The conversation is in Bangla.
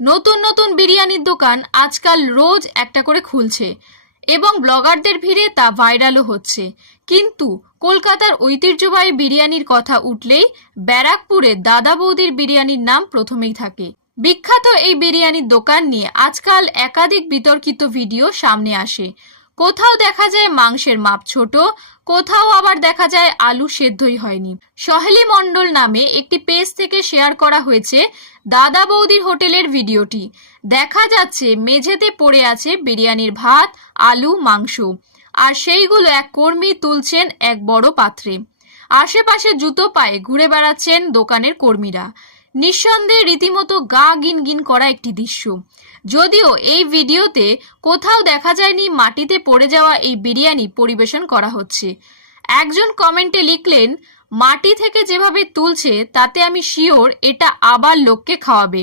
নতুন নতুন বিরিয়ানির দোকান আজকাল রোজ একটা করে খুলছে এবং ব্লগারদের ভিড়ে তা ভাইরালও হচ্ছে। কিন্তু কলকাতার ঐতিহ্যবাহী বিরিয়ানির কথা উঠলেই ব্যারাকপুরে দাদা বৌদির বিরিয়ানির নাম প্রথমেই থাকে। বিখ্যাত এই বিরিয়ানির দোকান নিয়ে আজকাল একাধিক বিতর্কিত ভিডিও সামনে আসে। কোথাও দেখা যায় মাংসের মাপ ছোট, কোথাও আবার দেখা যায় আলু সেদ্ধই হয়নি। সহেলি মণ্ডল নামে একটি পেজ থেকে শেয়ার করা হয়েছে দাদা বৌদির হোটেলের ভিডিওটি। দেখা যাচ্ছে মেঝেতে পড়ে আছে বিরিয়ানির ভাত, আলু, মাংস, আর সেইগুলো এক কর্মী তুলছেন এক বড় পাত্রে। আশেপাশে জুতো পায়ে ঘুরে বেড়াচ্ছেন দোকানের কর্মীরা। নিঃসন্দেহে রীতিমতো গা গিনগিন করা একটি দৃশ্য। যদিও এই ভিডিওতে কোথাও দেখা যায়নি মাটিতে পড়ে যাওয়া এই বিরিয়ানি পরিবেশন করা হচ্ছে। একজন কমেন্টে লিখলেন, মাটি থেকে যেভাবে তুলছে তাতে আমি শিওর এটা আবার লোককে খাওয়াবে।